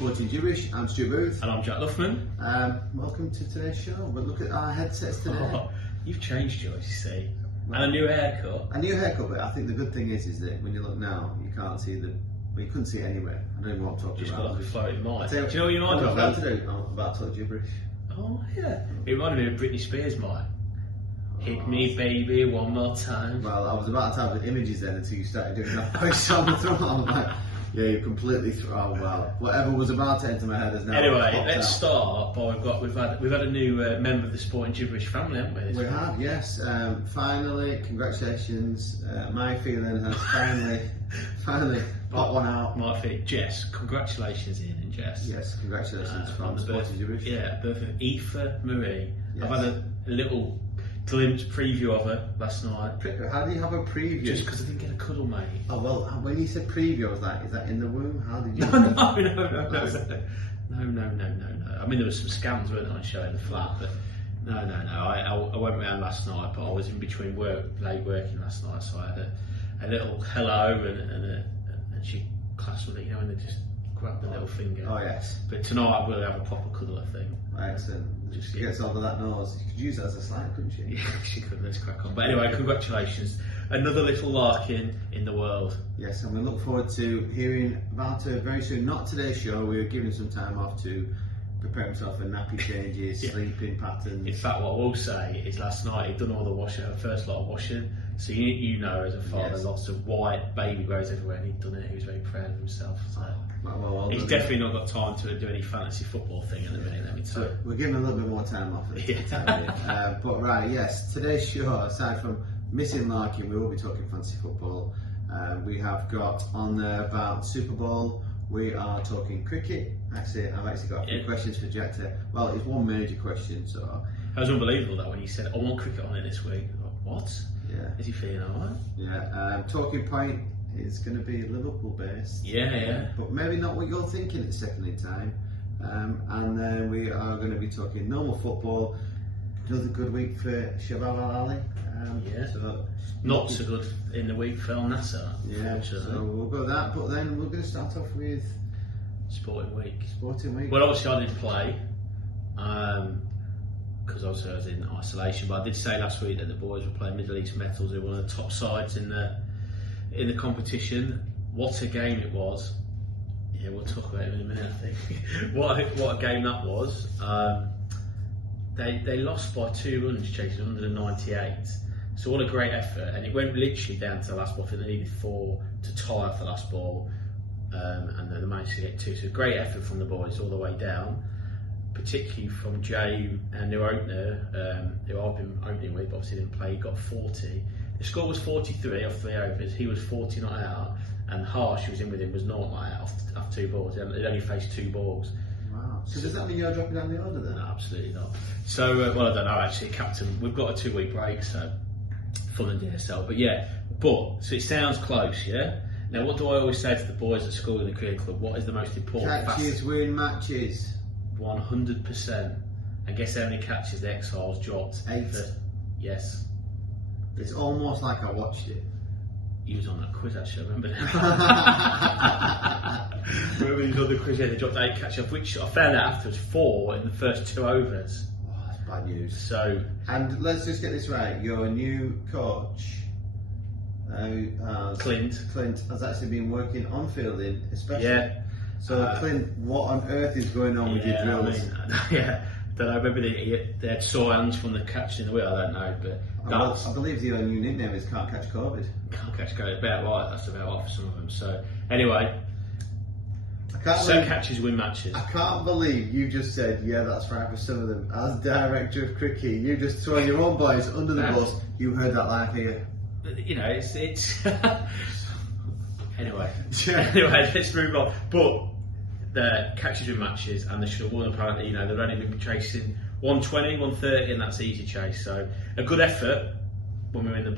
Sporting Jibberish. I'm Stu Booth. And I'm Jack Luffman. Welcome to today's show. We'll look at our headsets today. Oh, you've changed yours, you see. And a new haircut. A new haircut, but I think the good thing is that when you look now, you can't see the. Well, you couldn't see it anywhere. I don't know what I'm talking Just about. got like a floating mic. Do you know what you might I'm about do? to do? I'm about to talk gibberish. Oh, yeah. It reminded me of Britney Spears, mic. Hit me, baby, one more time. Well, I was about to have the images then until you started doing that voice on the throat. I'm like, yeah, you completely oh well. Whatever was about to enter my head is now. Anyway, let's start by we've had a new member of the Sporting Jibberish family, haven't we? We have, yes. Finally, congratulations. My feeling has finally popped one out. My feeling, Jess. Congratulations, Ian and Jess. Yes, congratulations from the Sporting Jibberish. Yeah, birth of Aoife Marie. Yes. I've had a little glimpse preview of her last night. How do you have a preview? Just because I didn't get a cuddle, mate. Oh well, when you said preview, I was like, is that in the womb? How did you? No. I mean, there were some scams, weren't on show in the flat, but no. I went round last night, but I was in between late working last night, so I had a little hello and she clasped with it, you know, and they just grabbed the little finger. Oh yes. But tonight I will have a proper cuddle, I think. Excellent. She gets over that nose. You could use it as a slide, couldn't she? Yeah, she could. Let's crack on. But anyway, congratulations. Another little Larkin in the world. Yes, and we look forward to hearing about her very soon. Not today's show. We're giving some time off to prepare himself for nappy changes, Yeah. sleeping patterns. In fact, what I will say is last night he'd done all the washing, her first lot of washing. So you know, as a father, Yes. lots of white baby grows everywhere, and he'd done it. He was very proud of himself. So. Well He's done. definitely not got time to do any fantasy football thing at the minute, let me tell you. We're giving a little bit more time off. But right, yes, today's show, aside from missing Larkin, we will be talking fantasy football. We have got on there about Super Bowl. We are talking cricket. Actually, I've actually got a few questions for Jack today. Well, it's one major question, so. That was unbelievable that when he said, I want cricket on it this week. What? Yeah. Is he feeling alright? Yeah. Talking point is going to be Liverpool based. Yeah. But maybe not what you're thinking at the second in time. And then we are going to be talking normal football. Another good week for Shabab Al Ali. So not so good in the week for Al Nasser. Yeah, so we'll go that. But then we're going to start off with Sporting Week. Well, obviously I didn't play because I was in isolation. But I did say last week that the boys were playing Middle East Metals. They were one of the top sides in the competition. What a game it was! Yeah, we'll talk about it in a minute. I think what a game that was. They lost by 2 runs, chasing 198. So what a great effort, and it went literally down to the last ball. I think they needed 4 to tie for the last ball, and they managed to get 2. So great effort from the boys all the way down, particularly from Jay, our new opener, who I've been opening with, but obviously didn't play. He got 40. The score was 43 off 3 overs. He was 40 not out, and Harsh, who was in with him, was not out off 2 balls. He'd only faced 2 balls. Wow. So does that mean you're dropping down the order then? No, absolutely not. So, well, I don't know actually, Captain. We've got a 2-week break, so full and DSL. But yeah, so it sounds close, yeah? Now, what do I always say to the boys at school in the career club? What is the most important Catches win matches. 100%. And guess how many catches the Exiles dropped? 8. Yes. It's almost like I watched it. He was on that quiz actually, I remember now. Remember these other quiz, yeah, they dropped 8 catches, of which I found out afterwards 4 in the first 2 overs. Oh, that's bad news. So, and let's just get this right, your new coach, Clint has actually been working on fielding, especially. Yeah. So Clint, what on earth is going on with your drills? I don't know, maybe they had sore hands from the catch in the wheel, I don't know, but I believe your new nickname is Can't Catch COVID. Can't catch COVID, about right, that's about right for some of them. So anyway, catches win matches. I can't believe you just said, yeah, that's right for some of them. As director of cricket, you just throw your own boys under the bus. You heard that live here. You know, it's anyway, let's move on. But the catches win matches, and they should have won apparently. You know, they've only been chasing 120, 130, and that's easy chase. So a good effort when we were in the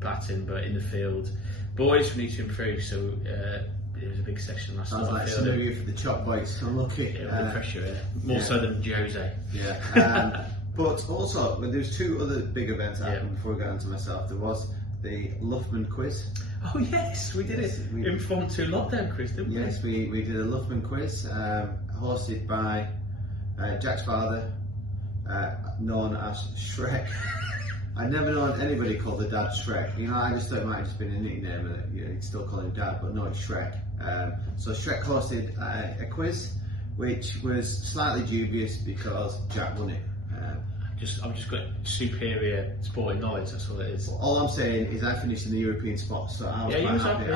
batting, but in the field, boys, we need to improve. So it was a big session last night. Sounds like scenario for the chop boys. Unlucky. Yeah, pressure here, more so than Jose. Yeah. But also, there's 2 other big events happening before we get into myself. There was the Luffman quiz. Oh yes, we did it. Impromptu lockdown quiz, didn't we? Yes, we did a Luffman quiz. hosted by Jack's father, known as Shrek. I'd never known anybody called the dad Shrek. You know, I just thought it might have just been a nickname and you'd still call him Dad, but no, it's Shrek. So Shrek hosted a quiz, which was slightly dubious because Jack won it. I've just got superior sporting knowledge. That's all it is. All I'm saying is I finished in the European spot, so I was quite happy.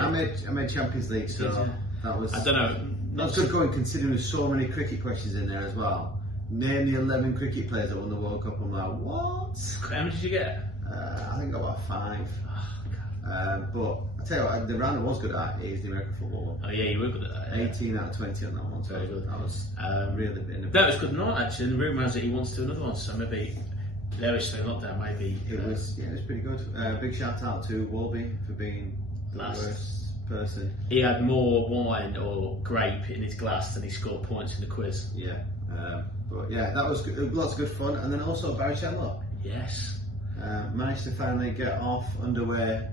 I made Champions League, so that was. I don't know. That's good going considering there's so many cricket questions in there as well. Name the 11 cricket players that won the World Cup. I'm like, what? How many did you get? I think I got about 5. But I tell you what, the round I was good at is the American football one. Oh yeah, you were good at that. Yeah. 18 out of 20 on that one. So very good. That was really been. That was good night actually. And the rumour has it he wants to do another one, so maybe Larry's still not there. Maybe it was pretty good. Big shout out to Wolby for being the worst person. He had more wine or grape in his glass than he scored points in the quiz. Yeah, but yeah, that was good. Lots of good fun, and then also Barry Shenlock. Yes. Managed to finally get off underway.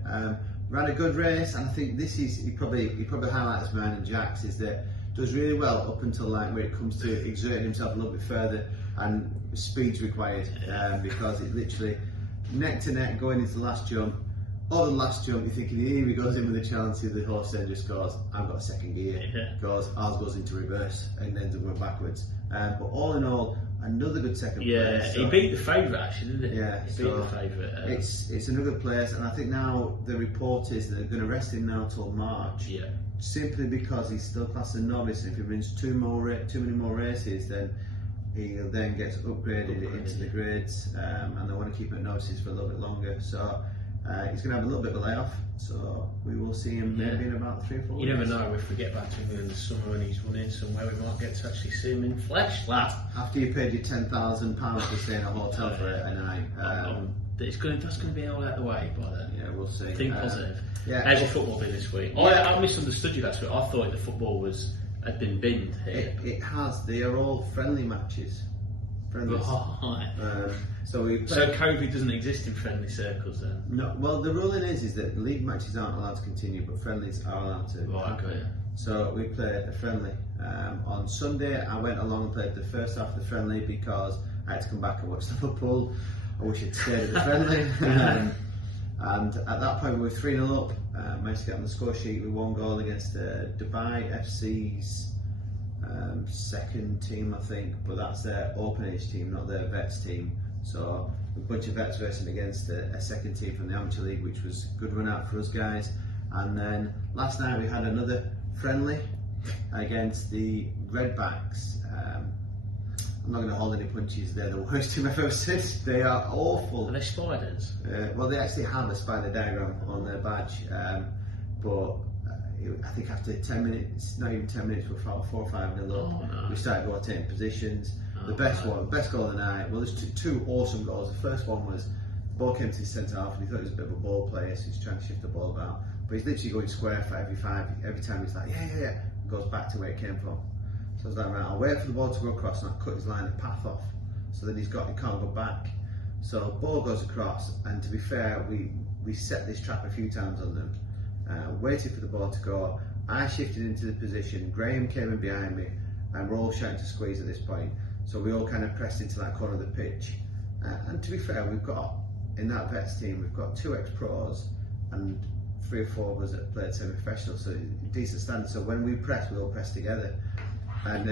Ran a good race, and I think this is he probably highlights mine and Jack's is that does really well up until like where it comes to exerting himself a little bit further and speed's required because it literally neck to neck going into the last jump. Over the last jump, you're thinking here he goes in with a chance. The horse then just goes, I've got a second gear. Goes, ours goes into reverse and ends up going backwards. But all in all, another good second place. Yeah, so he beat the favourite actually, didn't he? Yeah, he beat the favourite. It's another place, and I think now the report is that they're going to rest him now till March. Yeah. Simply because he's still classed as a novice, and if he wins too many more races, then he then gets upgraded into the grades, and they want to keep him at novices for a little bit longer. So he's going to have a little bit of a layoff. So we will see him maybe in about 3 or 4 You weeks. never know if we get back to him in the summer and he's running somewhere, we might get to actually see him in flesh, lad. After you paid your £10,000 to stay in a hotel for a night. That's going to be all out of the way by then. Yeah, we'll see. Think positive. Yeah. How's your football been this week? I misunderstood you last week. I thought the football had been binned here. It has. They are all friendly matches. So COVID doesn't exist in friendly circles then? No. Well, the ruling is that league matches aren't allowed to continue, but friendlies are allowed to happen. So we played a friendly on Sunday. I went along and played the first half of the friendly because I had to come back and watch Liverpool. I wish I'd stayed at the friendly. And at that point we were 3-0 up. Managed to get on the score sheet with 1 goal against Dubai FC's second team, I think, but that's their open age team, not their vets team. So a bunch of vets racing against a second team from the amateur league, which was a good run out for us guys. And then last night we had another friendly against the Redbacks. I'm not going to hold any punches. They're the worst team I've ever seen. They are awful. Are they spiders? Well, they actually have a spider diagram on their badge, but I think after 10 minutes, not even 10 minutes, we're 4 or 5-0 up. We started rotating positions. The best goal of the night. Well, there's two awesome goals. The first one was the ball came to his centre half, and he thought it was a bit of a ball player, so he's trying to shift the ball about. But he's literally going square for every time he's like, yeah, and goes back to where it came from. So I was like, right, I'll wait for the ball to go across, and I'll cut his line of path off, so that he can't go back. So ball goes across, and to be fair, we set this trap a few times on them. Waited for the ball to go. I shifted into the position. Graham came in behind me, and we're all shouting to squeeze at this point. So we all kind of pressed into that corner of the pitch. And to be fair, we've got in that vets team, we've got 2 ex-pros and 3 or 4 of us that played semi-professional. So decent standard. So when we press, we all press together. And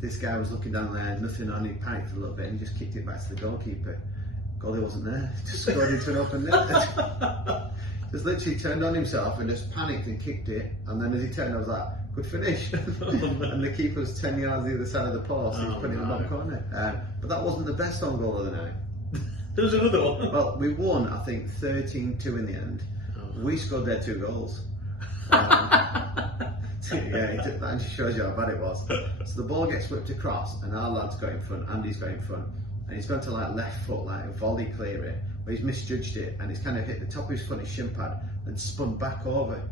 this guy was looking down there, nothing on. He panicked for a little bit, and he just kicked it back to the goalkeeper. Goalie wasn't there. Just scored into an open net. Just literally turned on himself and just panicked and kicked it, and then as he turned I was like, good finish. And the keeper was 10 yards the other side of the post, he was putting it in the bottom corner. But that wasn't the best on goal of the night. There was another one. Well, we won, I think 13-2 in the end. We scored their 2 goals. Yeah, that just shows you how bad it was. So the ball gets whipped across, and our lad's got in front, Andy's got in front, and he's gone to like left foot, like volley clear it, but he's misjudged it, and it's kind of hit the top of his foot, his shin pad, and spun back over.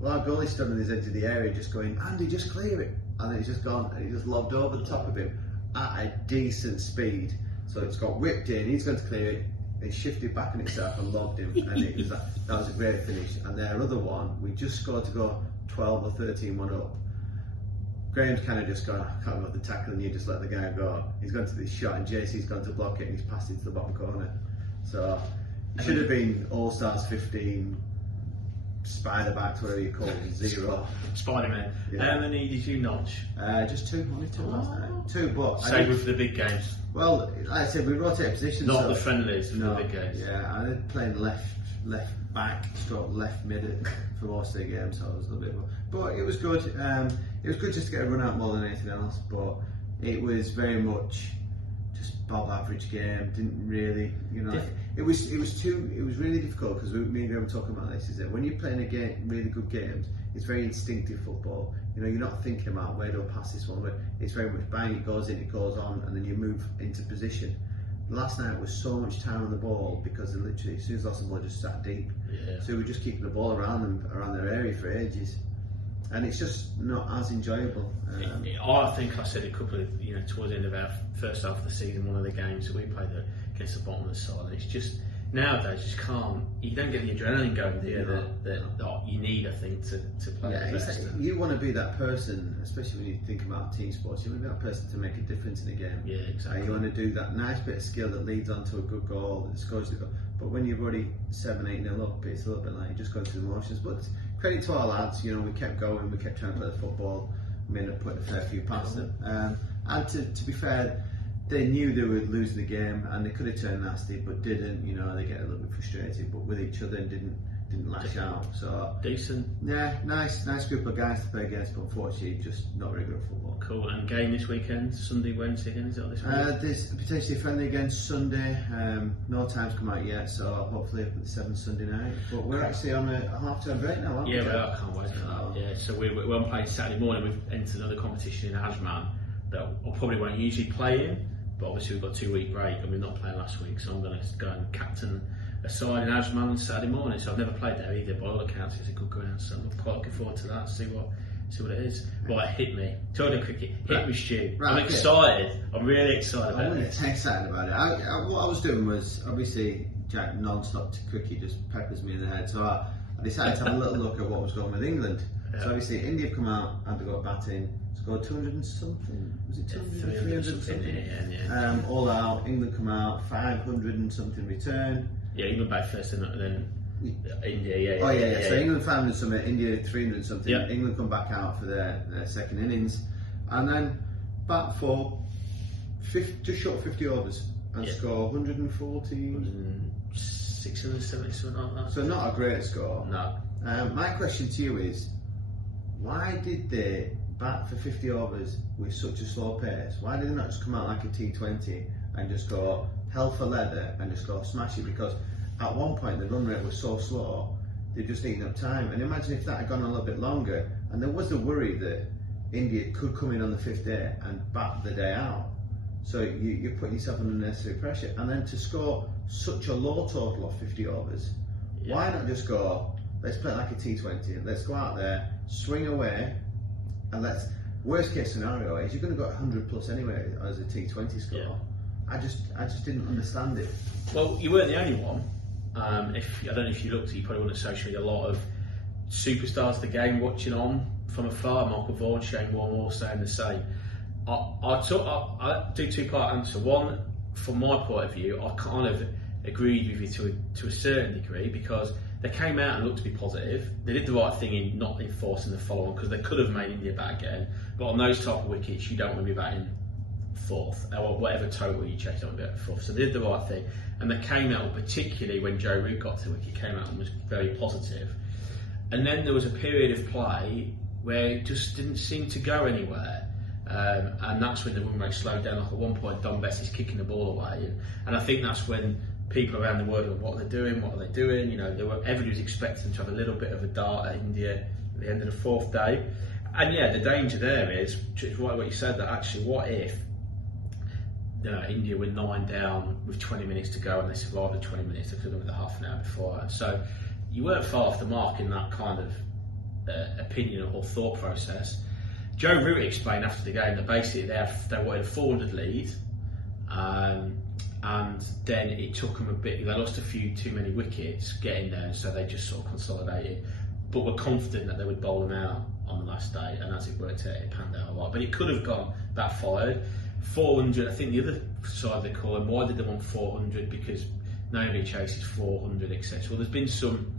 Well, our goalie stood on his edge of the area, just going, Andy, just clear it, and then he's just gone, and he just lobbed over the top of him at a decent speed. So it's got whipped in, he's going to clear it, it shifted back on itself and lobbed him, and it was that was a great finish. And their other one, we just scored to go 12 or 13-1 up. Graham's kind of just gone, I can't remember the tackle, and you just let the guy go. He's gone to this shot, and JC's gone to block it, and he's passed it to the bottom corner. So it should have been All Stars 15, Spider Backs, whatever you call it, 0. Spider-Man. Yeah. How many did you notch? Just 2, only 2 last night. 2, but Same with the big games. Well, like I said, we rotate positions. Not so the friendlies, no, the big games. Yeah, I did playing left back, stroke left mid for most of the game, so it was a little bit. But it was good. It was good just to get a run out more than anything else. But it was very much just Bob average game. Didn't really, it was really difficult because me and Graham were talking about this. Is that when you're playing a game, really good games, it's very instinctive football. You're not thinking about where do I pass this one. It's very much bang, it goes in, it goes on, and then you move into position. Last night was so much time on the ball because they literally, as soon as lost the ball, just sat deep. Yeah. So we were just keeping the ball around their area for ages, and it's just not as enjoyable. I think I said a couple of, towards the end of our first half of the season, one of the games that we played against the bottom of the side, and it's just nowadays you just can't. You don't get the adrenaline going, do you? That you need, I think, to play. Yeah, the best. you want to be that person, especially when you think about team sports. You want to be that person to make a difference in a game. Yeah, exactly. You want to do that nice bit of skill that leads on to a good goal, that scores the goal. But when you're already 7-8-0 up, it's a little bit like you just go through the motions. But credit to our lads, we kept going, we kept trying to play the football. We ended up putting a fair few past them. And to be fair, they knew they were losing the game, and they could have turned nasty, but didn't. They get a little bit frustrated, but with each other and didn't lash out. So decent. Yeah, nice group of guys to play against, but unfortunately, just not very good at football. Cool. And game this weekend, Sunday, Wednesday again, is it this week? There's potentially a friendly against Sunday. No time's come out yet, so hopefully up at 7 Sunday night. But we're actually on a half-term break now, aren't we? Yeah, well, I can't wait for that. Yeah, so we're on playing Saturday morning. We've entered another competition in Ajman that I probably won't usually play in, but obviously we've got a 2-week break and we're not playing last week, so I'm going to go and captain a side in Ajman on Saturday morning. So I've never played there either. By all accounts, it's a good ground, so I'm quite looking forward to that. See what it is. Right, hit me. Talking of cricket, hit me, Stu. Right, I'm excited. I'm really excited about it. I'm excited about it. What I was doing was, obviously, Jack non-stop to cricket just peppers me in the head. So I decided to have a little look at what was going with England. Yeah. So obviously, India have come out and they got batting, scored 200 and something. Was it 200, 300 something? Yeah. All out. England come out 500 and something return. Yeah, England back first and then India. Yeah. Oh yeah. So England 500 something, India 300 something. Yep. England come back out for their second innings, and then bat for just short 50 overs and score 140. 670, something like that. So not a great score. No. My question to you is, why did they bat for 50 overs with such a slow pace? Why did they not just come out like a T20 and just go hell for leather and just go smash it? Because at one point the run rate was so slow, they just eating up time. And imagine if that had gone a little bit longer, and there was the worry that India could come in on the 5th day and bat the day out. So you're putting yourself under unnecessary pressure, and then to score such a low total of 50 overs, why not just go, let's play it like a T20, let's go out there, swing away, and worst case scenario is you're going to go 100 plus anyway as a T20 score. Yeah. I just didn't understand it. Well, you weren't the only one. I don't know if you looked, you probably wouldn't associate a lot of superstars of the game watching on from afar. Michael Vaughan, Shane Warne all saying the same. I do 2-part answer. One, from my point of view, I kind of agreed with you to a certain degree, because they came out and looked to be positive. They did the right thing in not enforcing the follow-on, because they could have made India bat again. But on those type of wickets, you don't want to be batting 4th, or whatever total you check, you don't want to be batting 4th. So they did the right thing. And they came out, particularly when Joe Root got to the wicket, came out and was very positive. And then there was a period of play where it just didn't seem to go anywhere. And that's when the run rate slowed down. Like at one point, Don Bess is kicking the ball away, and I think that's when people around the world were, what are they doing? Everybody was expecting them to have a little bit of a dart at India at the end of the 4th day. And yeah, the danger there is right what you said, that actually, what if India were 9 down with 20 minutes to go, and they survived the 20 minutes? They could have done with a half an hour before. So you weren't far off the mark in that kind of opinion or thought process. Joe Root explained after the game that basically they wanted a 400 lead, and then it took them a bit. They lost a few too many wickets getting there, and so they just sort of consolidated. But were confident that they would bowl them out on the last day, and as it worked out, it panned out a lot. But it could have gone backfired. 400, I think the other side of the coin, why did they want 400? Because nobody chases 400, etc. Well, there's been some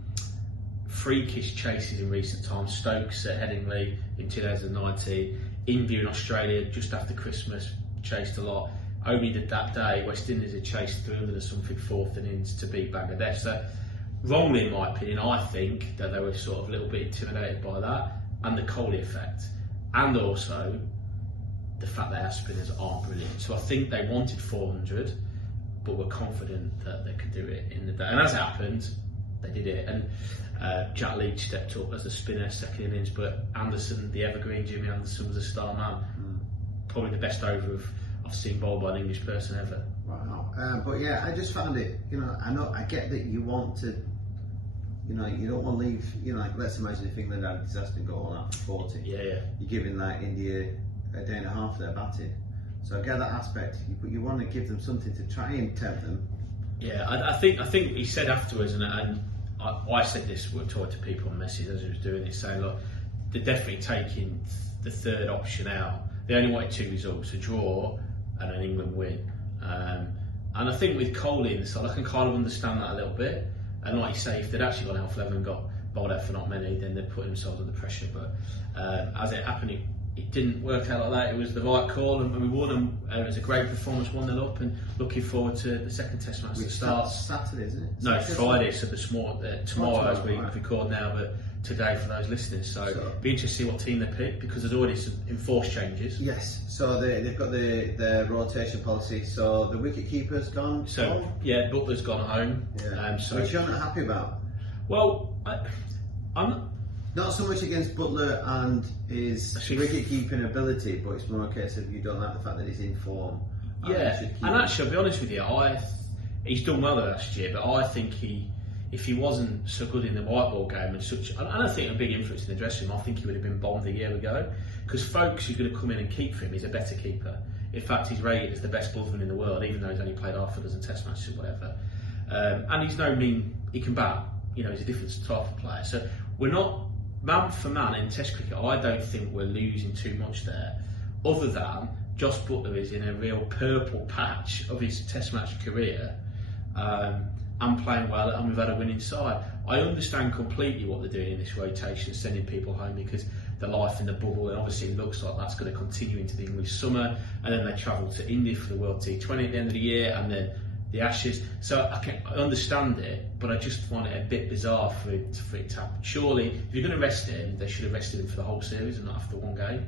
freakish chases in recent times. Stokes at Headingley in 2019, India and Australia just after Christmas chased a lot. Only that day, West Indies had chased 300 or something fourth innings to beat Bangladesh. So, wrongly in my opinion, I think that they were sort of a little bit intimidated by that and the Kohli effect, and also the fact that our spinners aren't brilliant. So I think they wanted 400, but were confident that they could do it in the day. And as it happened, they did it. And Jack Leach stepped up as a spinner second innings, but Anderson, the evergreen Jimmy Anderson, was a star man. Probably the best over I've seen bowled by an English person ever. Wow. But yeah, I just found it, I get that you want to, you don't want to leave, like, let's imagine if England had a disaster goal after 40. Yeah. You're giving like India a day and a half there batting. So I get that aspect, but you want to give them something to try and tempt them. Yeah, I think he said afterwards, and I said this, we talked to people on message as he was doing it, saying, look, they're definitely taking the third option out. They only wanted 2 results, a draw and an England win. And I think with Kohli in the side, I can kind of understand that a little bit. And like you say, if they'd actually gone out for 11 and got bowled out for not many, then they'd put themselves under pressure. But as it happened, it didn't work out like that. It was the right call, and we won. And it was a great performance, 1-0 up, and looking forward to the second Test match. Which starts Saturday, isn't it? No, it's Friday. So tomorrow as we record now, but today for those listeners. So be interested to see what team they pick, because there's already some enforced changes. Yes. So they've got the rotation policy. So the wicket keeper's gone. So home? Yeah, Butler's gone home. Yeah. Which you're not happy about. Well, I'm not so much against Butler and his wicket keeping ability, but it's more a case of you don't like the fact that he's in form. Yeah, and actually, I'll be honest with you, he's done well last year, but I think if he wasn't so good in the white ball game and I think a big influence in the dressing room, I think he would have been bombed a year ago. Because Folkes, who's going to come in and keep for him, is a better keeper. In fact, he's rated as the best bowlsman in the world, even though he's only played half a dozen Test matches or whatever. And he's he can bat. He's a different type of player. So we're not man for man in Test cricket. I don't think we're losing too much there, other than Josh Butler is in a real purple patch of his Test match career. And playing well, and we've had a winning side. I understand completely what they're doing in this rotation, sending people home, because the life in the bubble, and obviously it looks like that's going to continue into the English summer, and then they travel to India for the World T20 at the end of the year, and then the Ashes. So I understand it, but I just find it a bit bizarre for it to happen. Surely, if you're going to rest him, they should have rested him for the whole series and not after one game.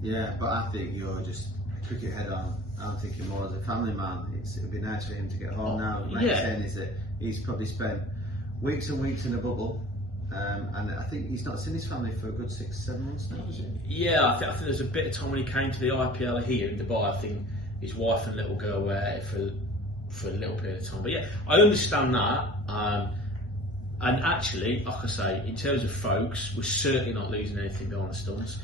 Yeah, but I think you're just a cricket head on. I'm thinking more as a family man. It'd be nice for him to get home now. Like you're saying, is that he's probably spent weeks and weeks in a bubble, and I think he's not seen his family for a good 6-7 months now, is he? Yeah, I think there's a bit of time when he came to the IPL here in Dubai. I think his wife and little girl were out for a little period of time. But yeah, I understand that. And actually, like I say, in terms of Folkes, we're certainly not losing anything behind the stumps.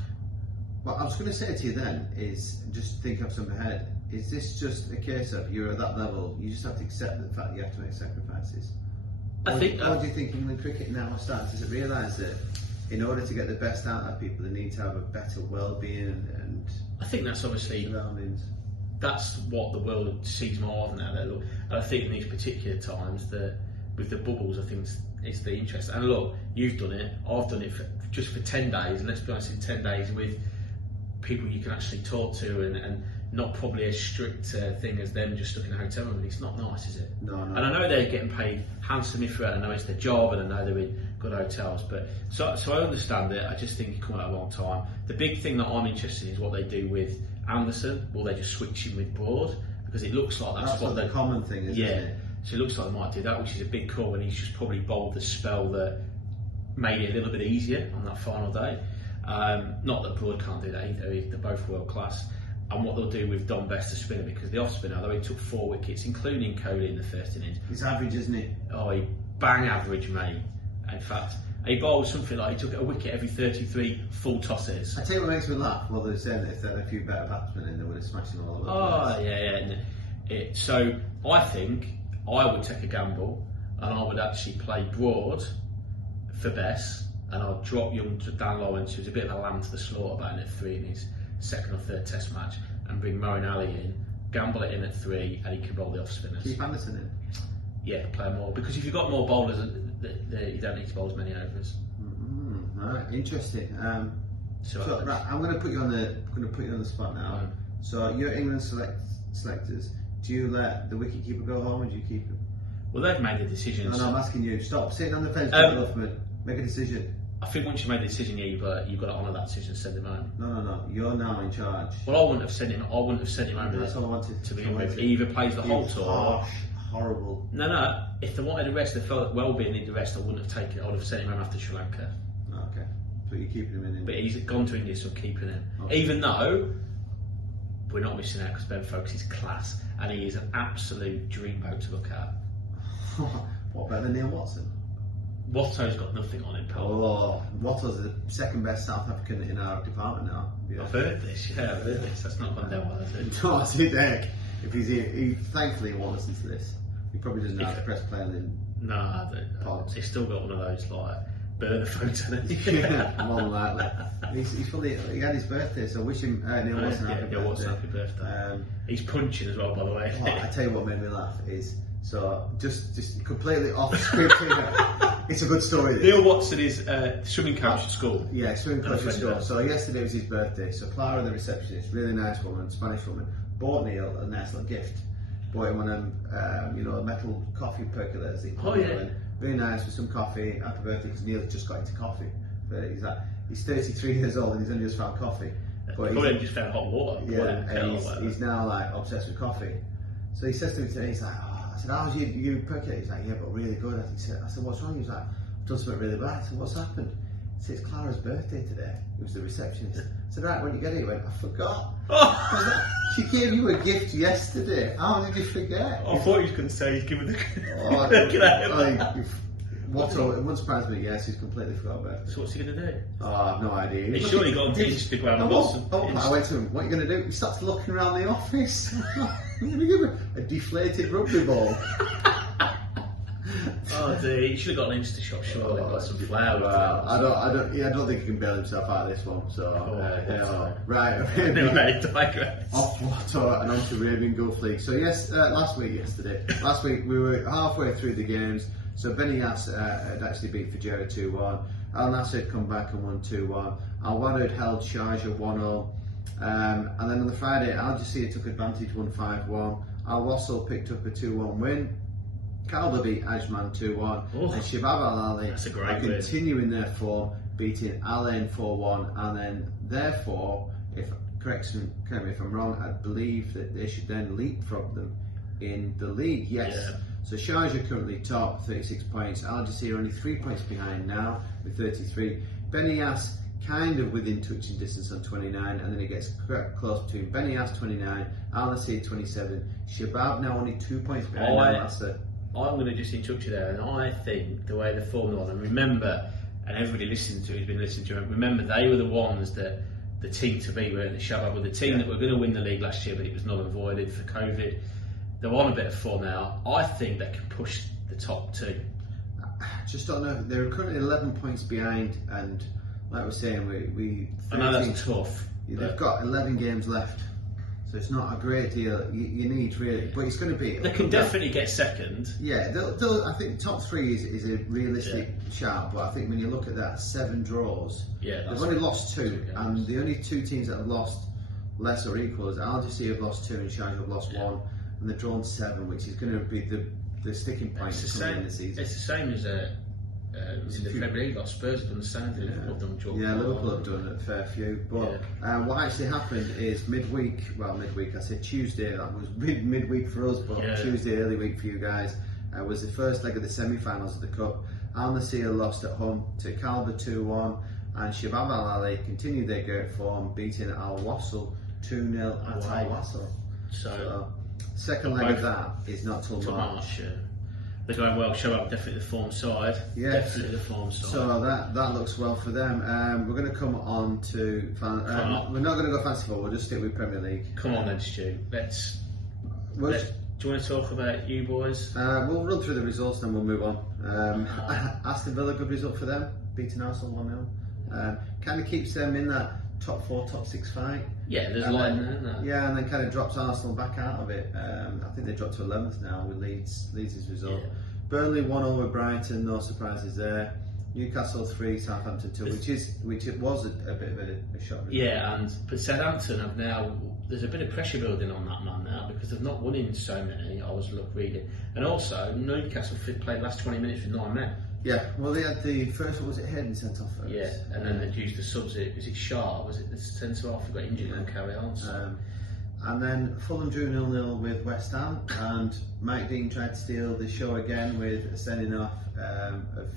What I was going to say to you then is, just think off something ahead, is this just a case of you're at that level, you just have to accept the fact that you have to make sacrifices? Or do you think England cricket now starts to realise that in order to get the best out of people, they need to have a better well-being and I think that's obviously surroundings? That's what the world sees more of now. Look, and I think in these particular times, with the bubbles, I think it's the interest. And look, you've done it, I've done it just for 10 days, and let's be honest, in 10 days with people you can actually talk to, and not probably as strict thing as them just stuck in a hotel room. It's not nice, is it? No. And I know they're getting paid handsomely for it. I know it's their job, and I know they're in good hotels. But so I understand it. I just think it come at a wrong time. The big thing that I'm interested in is what they do with Anderson. Will they just switch him with Broad? Because it looks like that's what the common thing is. Yeah. Isn't it? So it looks like they might do that, which is a big call, and he's just probably bowled the spell that made it a little bit easier on that final day. Not that Broad can't do that either. They're both world class. And what they'll do with Dom Best, the spinner, because the off spinner, although he took 4 wickets, including Kohli in the first innings. He's average, isn't he? Oh, he bang average, mate. In fact, he bowled something like he took a wicket every 33 full tosses. I tell you what makes me laugh. Well, they're saying that if they had a few better batsmen in, they would have smashed them all over the place. Yeah. So I think I would take a gamble, and I would actually play Broad for Bess, and I'll drop Young down low, and she was a bit of a lamb to the slaughter batting at 3 in his second or third Test match, and bring Moeen Ali in, gamble it in at 3, and he can bowl the off spinners. Keep Anderson in. Yeah, play more, because if you've got more bowlers, you don't need to bowl as many overs. Right, interesting. So right, I'm going to put you on the spot now. So you're England selectors. Do you let the wicketkeeper go home, or do you keep him? Well, they've made the decision. No, I'm asking you. Stop sitting on the fence. Make a decision. I think once you made the decision, yeah, you've got to honour that decision and send him home. No. You're now in charge. Well, I wouldn't have sent him home. That's all I wanted to begin with. He either plays the whole tour. Harsh, horrible. No. If they wanted a rest, they felt well-being needed a rest, I wouldn't have taken it. I would have sent him home after Sri Lanka. Okay. So you're keeping him in. But he's gone to India, so I'm keeping him. Okay. Even though we're not missing out, because Ben Foakes is class, and he is an absolute dreamboat to look at. What, better than Neil Watson? Watto's got nothing on him, pal. Oh, Watto's the second best South African in our department now. Yeah. I've heard this. That's not gone down well, has it? No, I see that. If he's here, thankfully he won't listen to this. He probably doesn't know how to press play in. No, he's still got one of those like burner phones. Yeah, more than likely. He had his birthday, so wish him Neil Watson happy birthday. He's punching as well, by the way. I tell you what made me laugh is, so just completely off script here. It's a good story. Neil Watson is swimming coach at school. Yeah, swimming coach at school. So yesterday was his birthday. So Clara, the receptionist, really nice woman, Spanish woman, bought Neil a nice little gift. Bought him one of them, metal coffee percolators. Very nice with some coffee. Happy birthday, because Neil's just got into coffee. But he's 33 years old and he's only just found coffee. But Probably just found hot water. Yeah, and he's now like obsessed with coffee. So he says to me today, he's like, I said, how's you percolate? He's like, yeah, but really good. I said, what's wrong? He was like, I've done something really bad. I said, what's happened? He said, it's Clara's birthday today. It was the receptionist. I said, right, when you get it, he went, I forgot. She gave you a gift yesterday. How did you forget? I thought you was going to say he's given the... It wouldn't surprise me, yes, he's completely forgot about it. So what's he going to do? Oh, I have no idea. He's surely got to Instagram and I went to him, what are you going to do? He starts looking around the office. I'm going to give him a deflated rugby ball. Oh dear, he should have got an Insta shot, surely. Got some flowers. I don't think he can bail himself out of this one. So, right. Anyway, digress. Off Watto and on to Arabian Gulf League. So last week we were halfway through the games. So Benny Yass had actually beat Fajera 2-1. Al Nasser had come back and won 2-1. Al Wadud held Sharjah 1-0. And then on the Friday, Al Jazeera took advantage, won 5-1. Al Wassel picked up a 2-1 win. Calder beat Ajman 2-1. And Shabab Al Ali are continuing their form, beating Al Ain 4-1. And then, therefore, correct me if I'm wrong, I believe that they should then leapfrog them in the league. Yes. Yeah. So Sharjah currently top, 36 points. Al Jazeera only 3 points behind now with 33. Benny Yass kind of within touching distance on 29, and then it gets close between Benny Yass 29, Al Nassir 27. Shabab now only 2 points behind Al Nassr. I'm going to just interrupt you there, and I think the way the form on, and remember, and everybody listening to who's been listening to it, remember they were the ones that the team to beat were the Shabab were the team that were going to win the league last year, but it was null and voided for COVID. They're on a bit of form now. I think they can push the top two. Just don't know. They're currently 11 points behind, and like we're saying, I know that's tough. They've got 11 games left, so it's not a great deal. You need really, but it's going to be. They can definitely get second. Yeah, I think top three is a realistic shout, but I think when you look at that, 7 draws. Yeah, they've only lost 2, and the only 2 teams that have lost less or equal is Al Jazeera have lost 2 and Sharjah have lost 1. And they've drawn 7, which is going to be the sticking point in the season. It's the same as in the Premier League. Spurs have done the same. Liverpool have done a fair few. But what actually happened is midweek. I said Tuesday. That was midweek for us, but Tuesday early week for you guys. Was the first leg of the semi-finals of the Cup. Al Nassr lost at home to Calder 2-1, and Shabab Al Ali continued their great form, beating Al Wassel 2-0 at Al Wassel. So second leg of that is not till March. They're going well. Shabab definitely the form side. Yeah, definitely the form side. So that looks well for them. We're going to come on to. We're not going to go fancy football. We'll just stick with Premier League. Come on then, Stu. Let's Do you want to talk about you boys? We'll run through the results, then we'll move on. Aston Villa, good result for them, beating Arsenal 1-0. Kind of keeps them in that top 4, top 6 fight. Yeah, there's line there, isn't there? Yeah, and then kind of drops Arsenal back out of it. I think they dropped to 11th now with Leeds' result. Yeah. Burnley 1-0 with Brighton, no surprises there. Newcastle 3, Southampton 2, which it was a bit of a shock. Yeah, but Southampton have now. There's a bit of pressure building on that man now because they've not won in so many. I was reading, and also Newcastle played the last 20 minutes with 9 men. Yeah, well they had the first one, was it Hayden sent off first? Yeah, and then they used the subs. Was it Shaw? Was it the centre half who got injured and carry on? So. And then Fulham drew 0-0 with West Ham, and Mike Dean tried to steal the show again with sending off of.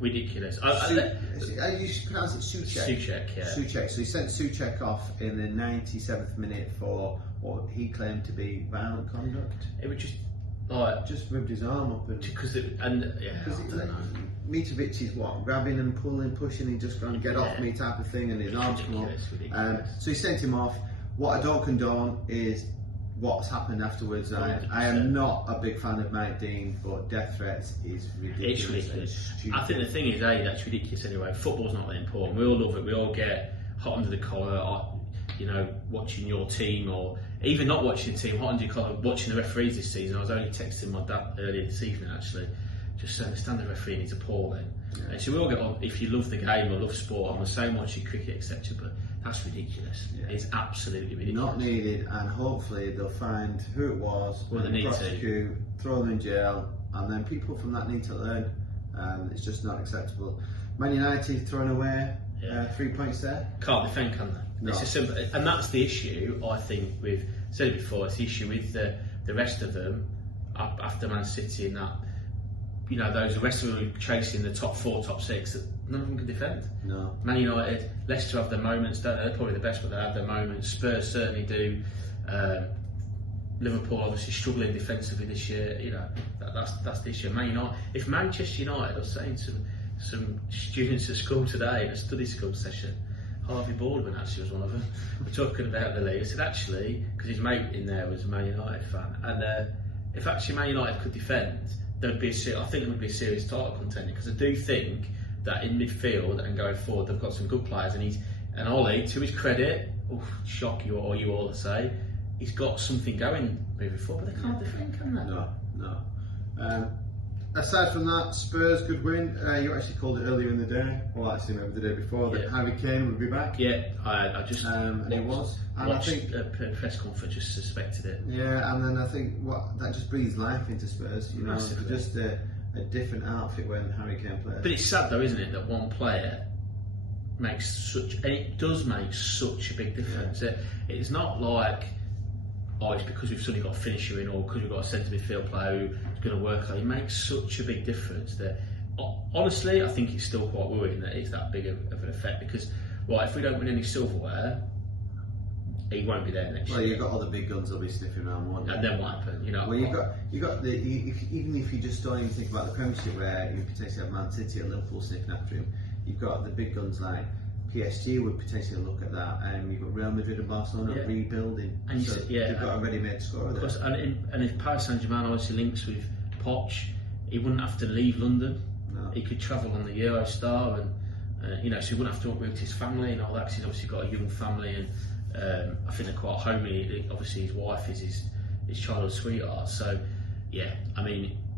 Ridiculous. You should pronounce it Souček. Souček, yeah. Souček. So he sent Souček off in the 97th minute for what he claimed to be violent conduct. It was just just moved his arm up and Mitrovic is grabbing and pulling, pushing, he just going get off me type of thing, and his arms come off. So he sent him off. What I don't condone is what's happened afterwards. I am not a big fan of Mike Dean, but death threats is ridiculous. It's ridiculous. I think the thing is, that's ridiculous anyway. Football's not that important. We all love it. We all get hot under the collar, watching your team, or even not watching the team, hot under the collar, watching the referees this season. I was only texting my dad earlier this evening, actually, just saying the standard refereeing is appalling. Yeah. And so we all get on, if you love the game or love sport, I'm the same watching cricket, etc. But that's ridiculous. Yeah. It's absolutely ridiculous. Not needed, and hopefully they'll find who it was, prosecute, throw them in jail, and then people from that need to learn. It's just not acceptable. Man United throwing away 3 points there. Can't defend, can they? No. It's a simple, and that's the issue. I think we've said it before. It's the issue with the rest of them after Man City and that. Those rest of them chasing the top 4, top 6. None of them can defend. No. Man United, Leicester have their moments. They're probably the best, but they have their moments. Spurs certainly do. Liverpool obviously struggling defensively this year. That's the issue. Man United. If Manchester United, I was saying to some students at school today in a study school session, Harvey Baldwin actually was one of them. We're talking about the league. I said actually, because his mate in there was a Man United fan, and if actually Man United could defend, I think it would be a serious title contender, because I do think that in midfield and going forward they've got some good players, and Ollie, to his credit, shock you or you all to say, he's got something going moving forward, but they can't defend, can they? No. Aside from that, Spurs good win. You actually called it earlier in the day, well actually maybe the day before, that Harry Kane would be back. Yeah, I just and he was. And watched I think a press conference, just suspected it. Yeah, and then I think that just breathes life into Spurs. Massively. Just a different outfit when Harry Kane plays. But it's sad though, isn't it, that one player it does make such a big difference. Yeah. It's not like, it's because we've suddenly got a finisher in, or because we've got a centre midfield player who's going to work hard. It makes such a big difference that, honestly, I think it's still quite worrying that it's that big of an effect, because, if we don't win any silverware, he won't be there next year. Well, you've got all the big guns that'll be sniffing around, won't you? And then what happened? Well, you got even if you just don't even think about the Premiership, where you potentially have Man City and Liverpool sniffing after him, you've got the big guns like PSG would potentially look at that, and you've got Real Madrid and Barcelona rebuilding. And you've got a ready-made scorer there. And if Paris Saint-Germain obviously links with Poch, he wouldn't have to leave London. No. He could travel on the Eurostar, and so he wouldn't have to uproot his family and all that, because he's obviously got a young family, and I think they're quite homely. Obviously his wife is his childhood sweetheart, so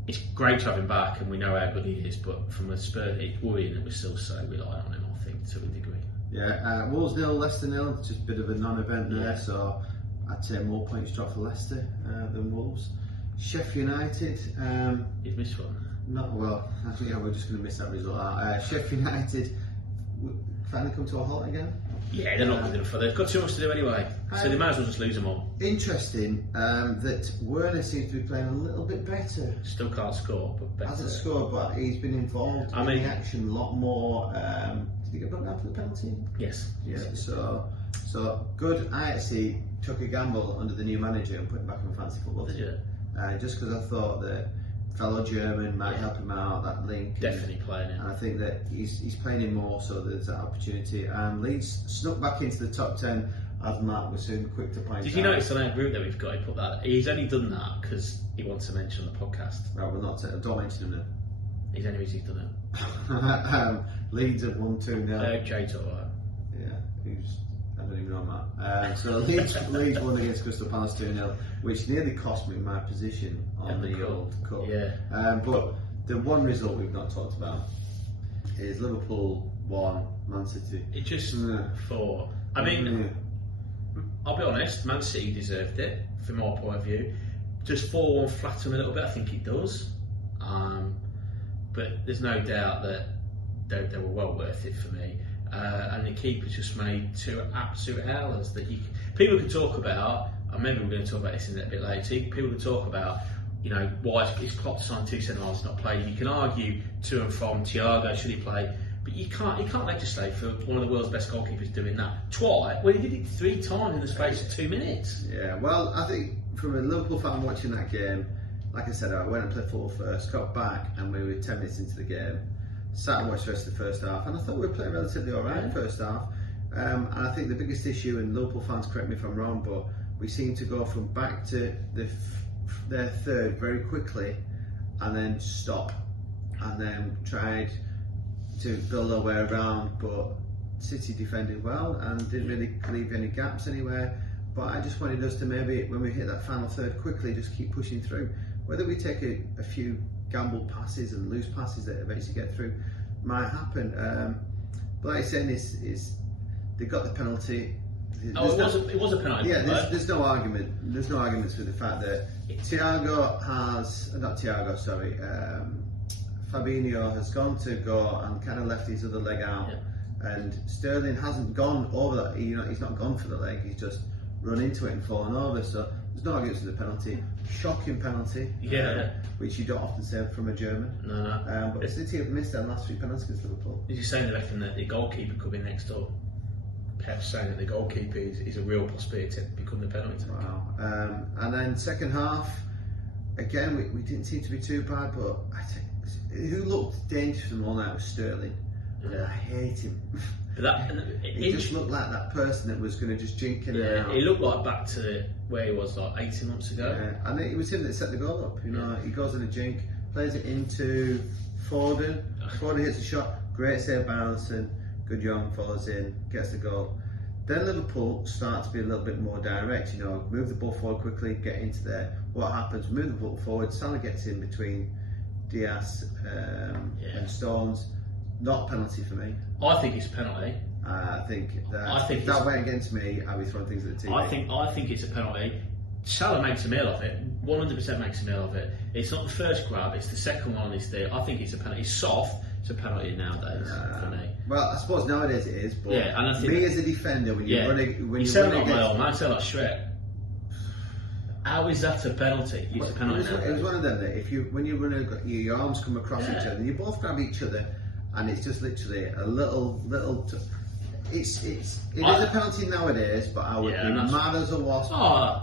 it's great to have him back, and we know how good he is, but from a Spurs, it's worrying that we're still so reliant on him, I think, to a degree. Yeah, Wolves 0, Leicester 0, just a bit of a non-event there, so I'd say more points dropped for Leicester than Wolves. Sheffield United. You've missed one. I think we're just going to miss that result out. Sheffield United finally come to a halt again. Yeah, they're not good enough for that. They've got too much to do anyway, so they might as well just lose them all. Interesting that Werner seems to be playing a little bit better. Still can't score, but better. Hasn't scored, but he's been involved in the action a lot more. Did he get brought down for the penalty? Yes. Yeah, so good. I actually took a gamble under the new manager and put him back in fantasy football. Did you? Just because I thought that fellow German might help him out, that link. Definitely playing him. And I think that he's playing him more, so there's that opportunity. And Leeds snuck back into the top 10 as Matt was soon quick to point out. Did you notice on our group that we've got, he put that, he's only done that because he wants to mention on the podcast. Well, we're not, don't mention him now. His enemies, he's done it. Leeds have won 2-0. Jade's alright. Yeah, I don't even know that. So Leeds won against Crystal Palace 2-0, which nearly cost me my position on the old cup. Yeah. But the one result we've not talked about is Liverpool 1, Man City. It just thought. I mean, I'll be honest, Man City deserved it from my point of view. Just 4-1 flatter him a little bit, I think it does. But there's no doubt that they were well worth it for me. And the keeper just made 2 absolute howlers that people could talk about. I remember we're going to talk about this in a bit later. People could talk about, you know, why is Klopp to sign 2 centre halves not played. You can argue to and from Thiago, should he play? But you can't legislate for one of the world's best goalkeepers doing that twice. Well, he did it 3 times in the space of 2 minutes. Yeah, well, I think from a Liverpool fan watching that game, like I said, I went and played football first, got back, and we were 10 minutes into the game. Sat and watched the rest of the first half, and I thought we were playing relatively alright in the first half. And I think the biggest issue, and Liverpool fans correct me if I'm wrong, but we seem to go from back to their third very quickly, and then stop, and then tried to build our way around. But City defended well and didn't really leave any gaps anywhere. But I just wanted us to maybe, when we hit that final third, quickly just keep pushing through. Whether we take a few gamble passes and loose passes that eventually get through might happen. But like I said, is they got the penalty. It was a penalty. Yeah, there's no argument. There's no arguments with the fact that Fabinho has gone to go and kind of left his other leg out, and Sterling hasn't gone over that. He's not gone for the leg. He's just run into it and fallen over. So there's no arguments with the penalty. Shocking penalty. Which you don't often say from a German. No. But City have missed their last 3 penalties against Liverpool. Did you say they reckon that the goalkeeper could be next door? Pep's saying that the goalkeeper is a real possibility to become the penalty. Wow. And then second half, again, we didn't seem to be too bad, but I think who looked dangerous from all night was Sterling. I hate him. But he just looked like that person that was going to just jink in and out. He looked like back to where he was like 18 months ago. Yeah, and it was him that set the goal up. He goes in a jink, plays it into Foden. Foden hits a shot, great save by Radisson. Good Young follows in, gets the goal. Then Liverpool start to be a little bit more direct. Move the ball forward quickly, get into there. What happens? Move the ball forward. Salah gets in between Diaz and Stones. Not a penalty for me. I think it's a penalty. I think if that went against me, I'd be throwing things at the TV. I think it's a penalty. Salah makes a meal of it. 100% makes a meal of it. It's not the first grab. It's the second one. I think it's a penalty. It's soft. It's a penalty nowadays for me. Well, I suppose nowadays it is. But and I think me as a defender, when you sound like my old man, sound like Shrek. How is that a penalty? It's a penalty. It was one of them that when you run, your arms come across each other, and you both grab each other, and it's just literally a little. It is a penalty nowadays, but I would be mad as a wasp.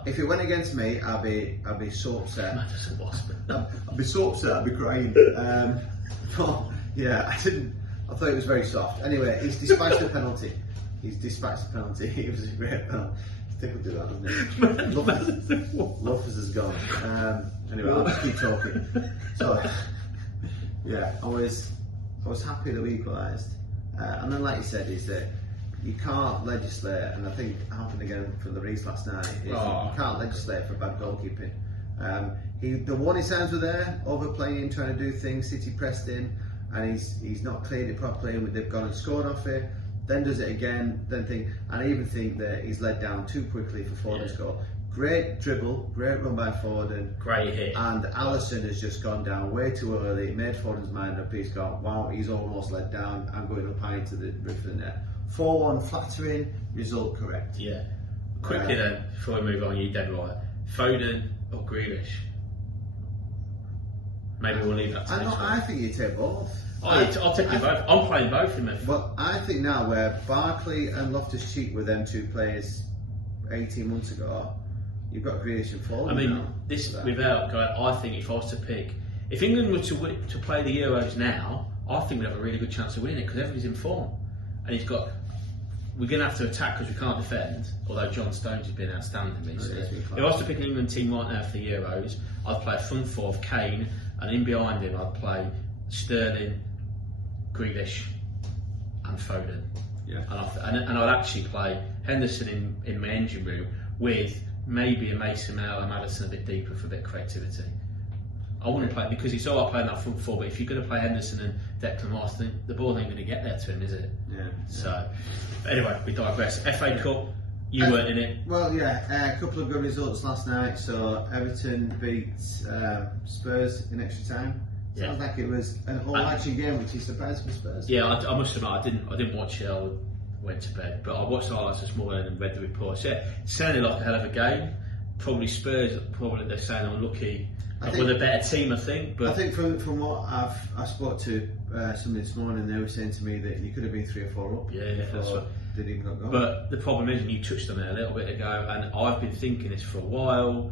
If it went against me, I'd be so upset. Mad as a wasp. I'd be so upset. I'd be crying. But yeah, I thought it was very soft. Anyway, he's dispatched the penalty. It was a great penalty. Stick will do that, doesn't it? Loftus has gone. Anyway, I'll just keep talking. So yeah, I was happy that we equalised. And then, like you said, is that you can't legislate, and I think it happened again for Lloris last night. You can't legislate for bad goalkeeping. The warning signs were there, overplaying, trying to do things. City pressed in, and he's not cleared it properly, and they've gone and scored off it. Then does it again. And I even think that he's led down too quickly for Foden's goal. Great dribble, great run by Foden. Great hit. And Alisson has just gone down way too early. Made Foden's mind up. He's gone, wow, he's almost led down. I'm going up high into the roof of the net. 4-1 flattering, result correct. Yeah. Quickly then, before we move on, you dead right. Foden or Grealish? Maybe we'll leave that to next I think you take both. I'll take you both. I'm playing both in it. Well, I think now where Barkley and Loftus-Cheek were them 2 players 18 months ago, you've got Grealish and Foden. I mean, I think if I was to pick, if England were to play the Euros now, I think we'd have a really good chance of winning it because everybody's in form, and he's got we're going to have to attack because we can't defend, although John Stones has been outstanding recently. If I was to pick an England team right now for the Euros, I'd play a front four of Kane, and in behind him I'd play Sterling, Grealish and Foden. Yeah. And I'd actually play Henderson in my engine room with maybe a Mason Mount and Madison a bit deeper for a bit of creativity. I wouldn't play, because it's all right playing that front four, but if you're going to play Henderson and Declan Rice, then the ball ain't going to get there to him, is it? Yeah. So, anyway, we digress. FA Cup, you weren't in it. Well, yeah, a couple of good results last night. So Everton beat Spurs in extra time. Sounds like it was an all-action game, which is surprising for Spurs. Yeah, I must admit, I didn't watch it. I went to bed, but I watched the highlights this morning and read the reports. Yeah, it sounded like a hell of a game. Probably Spurs, they're saying unlucky. With a better team, I think. But I think from what I spoke to somebody this morning, they were saying to me that you could have been 3 or 4 up. Yeah, that's right. Didn't even got going. But the problem is, and you touched on it a little bit ago, and I've been thinking this for a while.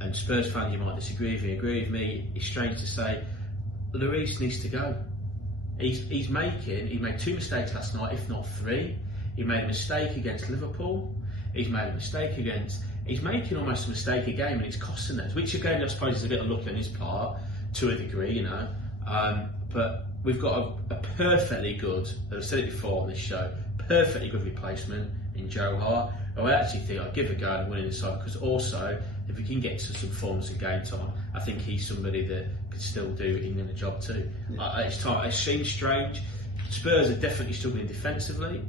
And Spurs fans, you might disagree with me, agree with me. It's strange to say, Lloris needs to go. He made 2 mistakes last night, if not 3. He made a mistake against Liverpool. He's making almost a mistake a game, and it's costing us. Which again, I suppose, is a bit of luck on his part, to a degree, you know. But we've got a perfectly good, I've said it before on this show, perfectly good replacement in Joe Hart. I actually think I'd give a go at winning this side, because also, if we can get to some forms of game time, I think he's somebody that could still do England a job too. Yeah. It seems strange. Spurs are definitely struggling defensively.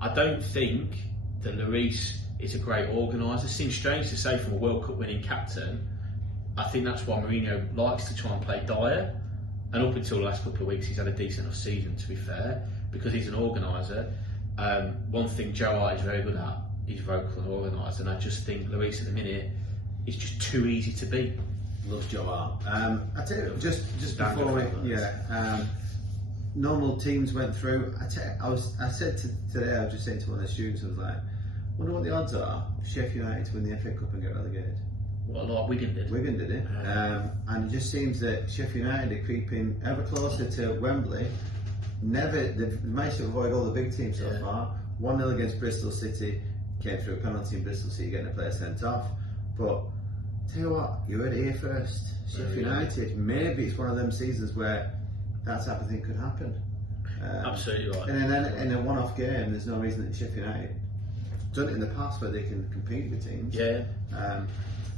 I don't think that Lloris is a great organiser. It seems strange to say from a World Cup winning captain. I think that's why Mourinho likes to try and play Dyer. And up until the last couple of weeks, he's had a decent enough season, to be fair, because he's an organiser. One thing Joe Hart is very good at, he's vocal and organised, and I just think Lloris at the minute is just too easy to beat. Love Joe Hart. I tell you, just before normal teams went through. I said today, I was just saying to one of the students, I was like, wonder what the odds are of Sheffield United to win the FA Cup and get relegated. Well, like Wigan did. Wigan did it. And it just seems that Sheffield United are creeping ever closer to Wembley. They've managed to avoid all the big teams so far. 1-0 against Bristol City, came through a penalty in Bristol City, getting a player sent off. But tell you what, you heard it here first. Sheffield United, maybe it's one of them seasons where that type of thing could happen. Absolutely right. And then in a one-off game, there's no reason that Sheffield United done it in the past where they can compete with teams. Yeah. And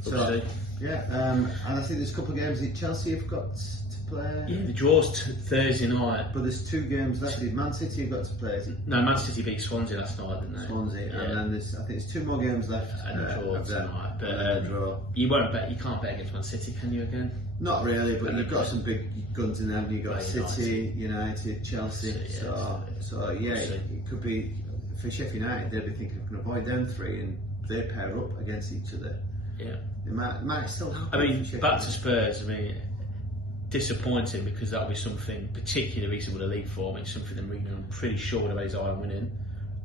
I think there's a couple of games that Chelsea have got to play. Yeah, the draw's Thursday night. But there's 2 games left. Man City have got to play. No, Man City beat Swansea last night, didn't they? Swansea, and then I think there's 2 more games left. And the draw tonight. But draw. You can't bet against Man City, can you again? Not really, but you've got some big guns in there. You've got City, United, Chelsea. It could be for Sheffield United. They'd be thinking we can avoid them 3, and they pair up against each other. Yeah, it might still happen. I mean, back to Spurs. I mean, disappointing, because that'll be something particularly recent with the league form. It's something that I'm pretty sure would have his eye on winning.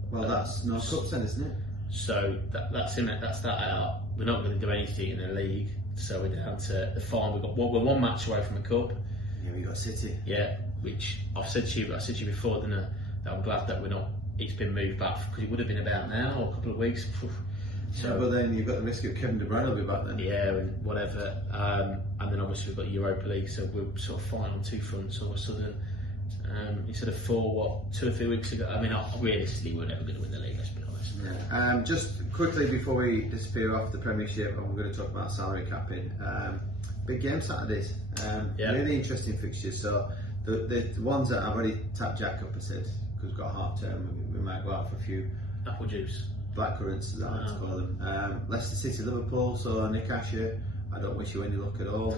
Well, that's no cups then, isn't it? So that's that out. We're not going to do anything in the league. So we're down to the final. We're 1 match away from the cup. Yeah, we got City. Yeah, which I've said to you before, didn't I? That I'm glad that we're not. It's been moved back, because it would have been about now or a couple of weeks. So, but then you've got the risk of Kevin De Bruyne will be back then. Yeah, and whatever. And then obviously we've got Europa League, so we're sort of fighting on 2 fronts all of a sudden. Instead of 2 or 3 weeks ago. I mean, realistically, we're never going to win the league, let's be honest. Yeah. Just quickly before we disappear off the Premiership, and we're going to talk about salary capping. Big game Saturdays. Really interesting fixtures. So the ones that I've already tapped Jack up and said, because we've got a half term, we might go out for a few apple juice. Blackcurrants, as I like to call them. Leicester City, Liverpool, so Nick Asher, I don't wish you any luck at all.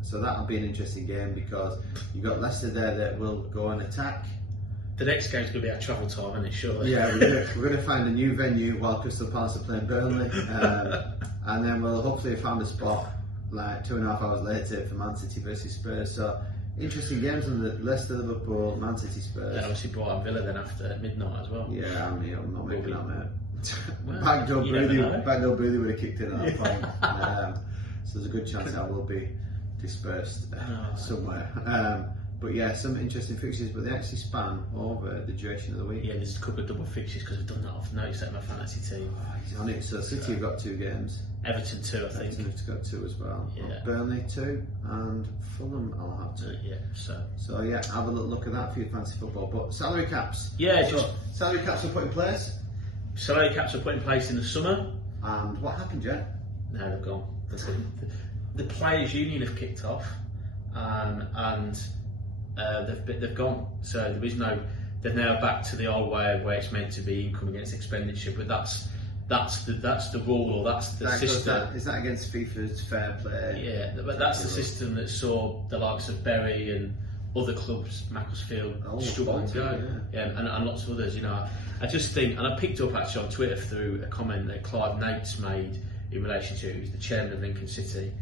So that'll be an interesting game, because you've got Leicester there that will go and attack. The next game's going to be our travel time, isn't it? Surely. Yeah, we're going to find a new venue while Crystal Palace are playing Burnley, and then we'll hopefully find a spot like 2.5 hours later for Man City versus Spurs. So interesting games on the Leicester, Liverpool, Man City, Spurs. Yeah, obviously Brighton Villa then after midnight as well. Yeah, I'm not making that, mate. Well, Backdoor Brady would have kicked in at that point. So there's a good chance I will be dispersed somewhere. But yeah, some interesting fixtures, but they actually span over the duration of the week. Yeah, there's a couple of double fixtures because we've done that. I've noticed that in my fantasy team. Oh, he's on it. So City have got 2 games. Everton 2, I think. Everton's got 2 as well. Yeah. Burnley 2, and Fulham I'll have 2. Yeah, So yeah, have a little look at that for your fantasy football. But salary caps. Yeah, so salary caps are put in place. Salary caps are put in place in the summer. And what happened, Jet? No, they've gone. The players' union have kicked off, and they've gone. So there is no. They're now back to the old way of where it's meant to be income against expenditure, but that's the rule, or that's the system. Is that against FIFA's fair play? Yeah, but that's the system that saw the likes of Bury and other clubs, Macclesfield, struggle and go. Yeah, and lots of others. You know, I just think, and I picked up actually on Twitter through a comment that Clive Nates made in relation to it. He was the chairman of Lincoln City,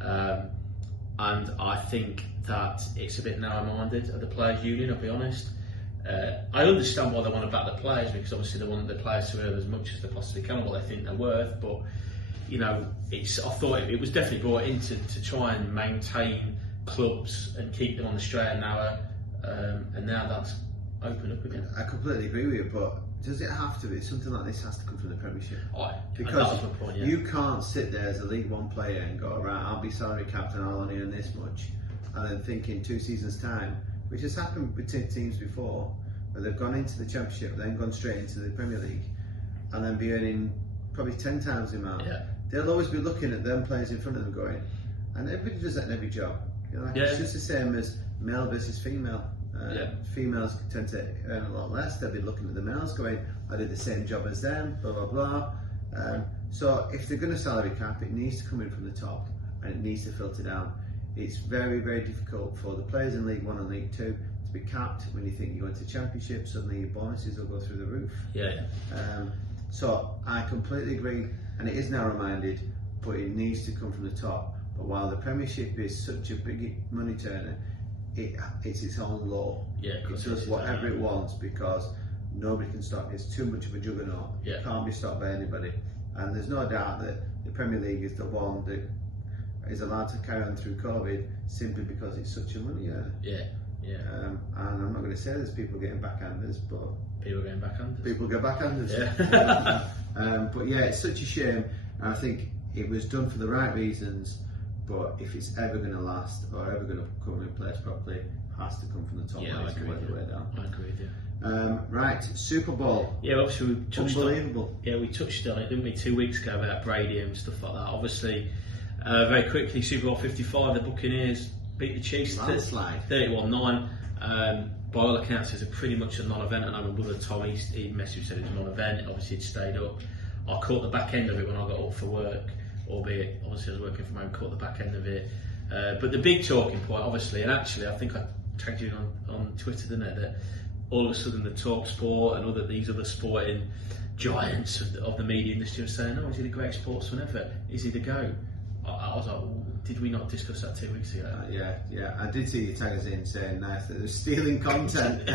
and I think that it's a bit narrow-minded of the players' union. I'll be honest. I understand why they want to back the players, because obviously they want the players to earn as much as they possibly can, or what they think they're worth. But you know, I thought it was definitely brought in to try and maintain clubs and keep them on the straight and narrow. And now that's opened up again. I completely agree with you, but does it have to be? Something like this has to come from the Premiership. Because point, yeah. You can't sit there as a League One player and go, right, I'll be salary capped and I'll only earn this much, and then think in 2 seasons' time, which has happened with teams before, where they've gone into the Championship, then gone straight into the Premier League, and then be earning probably 10 times the amount. Yeah. They'll always be looking at them players in front of them going, and everybody does that in every job. You know, it's just the same as male versus female. Females tend to earn a lot less. They'll be looking at the males going, I did the same job as them, blah blah blah. So if they're going to salary cap, it needs to come in from the top, and it needs to filter down. It's very, very difficult for the players in League 1 and League 2 to be capped when you think you're going to Championship. Suddenly your bonuses will go through the roof. So I completely agree, and it is narrow-minded, but it needs to come from the top. But while the Premiership is such a big money turner, it's its own law. It does whatever it wants, because nobody can stop it. It's too much of a juggernaut. It can't be stopped by anybody. And there's no doubt that the Premier League is the one that is allowed to carry on through COVID simply because it's such a money earner. And I'm not going to say there's people getting backhanders, but people get backhanders. But yeah, it's such a shame. And I think it was done for the right reasons, but if it's ever going to last or ever going to come in place properly, it has to come from the top. I agree with you. Right, Super Bowl. Yeah, obviously we touched unbelievable. We touched on it, didn't we, 2 weeks ago about Brady and stuff like that. Obviously, very quickly, Super Bowl 55, the Buccaneers beat the Chiefs 31-9. By all accounts, it's pretty much a non-event. And I know my brother Tom, he messaged said it was a non-event. Obviously, it stayed up. I caught the back end of it when I got up for work, albeit obviously I was working from home. Caught the back end of it. But the big talking point, obviously, and actually, I think I tagged you on Twitter, didn't I? That all of a sudden the Talk Sport and these other sporting giants of the media industry were saying, "Oh, is he the greatest sportsman ever? Is he the GOAT?" I was like, did we not discuss that 2 weeks ago? I did see you tag us in saying nice that they're stealing content.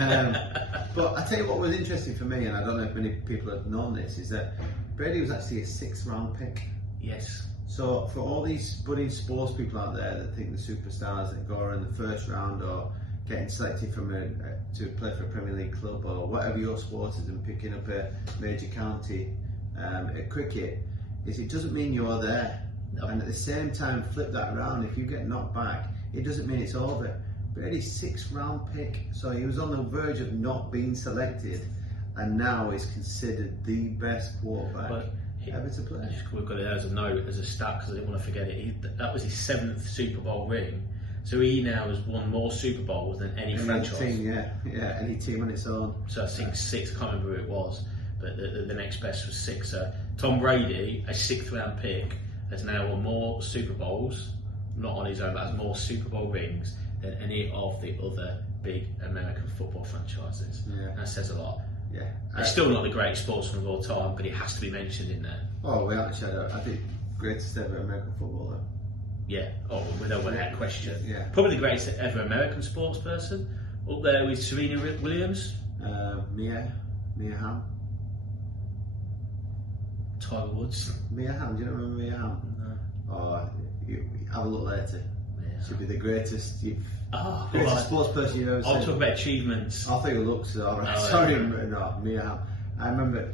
But I tell you what was interesting for me, and I don't know if many people have known this, is that Brady was actually a 6th round pick. Yes. So for all these budding sports people out there that think the superstars that go in the 1st round or getting selected from to play for a Premier League club or whatever your sport is and picking up a major county at cricket, is it doesn't mean you're there. No. And at the same time, flip that around. If you get knocked back, it doesn't mean it's over. Brady's 6th round pick, so he was on the verge of not being selected, and now is considered the best quarterback ever to play. We've got it as a note, as a stat, because I didn't want to forget it. That was his 7th Super Bowl ring, so he now has won more Super Bowls than any franchise. Team, any team on its own. So I think 6. I can't remember who it was, but the next best was 6. So Tom Brady, a 6th round pick, has now won more Super Bowls, not on his own, but has more Super Bowl rings than any of the other big American football franchises. That says a lot. He's still not the greatest sportsman of all time, but it has to be mentioned in there. Oh, we haven't shared out. I think greatest ever American footballer. Without question. Probably the greatest ever American sports person. Up there with Serena Williams. Mia Hamm. Tiger Woods. Mia Hamm, do you not remember Mia Hamm? No. Oh, you have a look later. Should be the greatest Oh, greatest sports person you've ever seen. I'll talk about achievements. I think it looks alright. Oh, Sorry, yeah. no, Mia. I remember.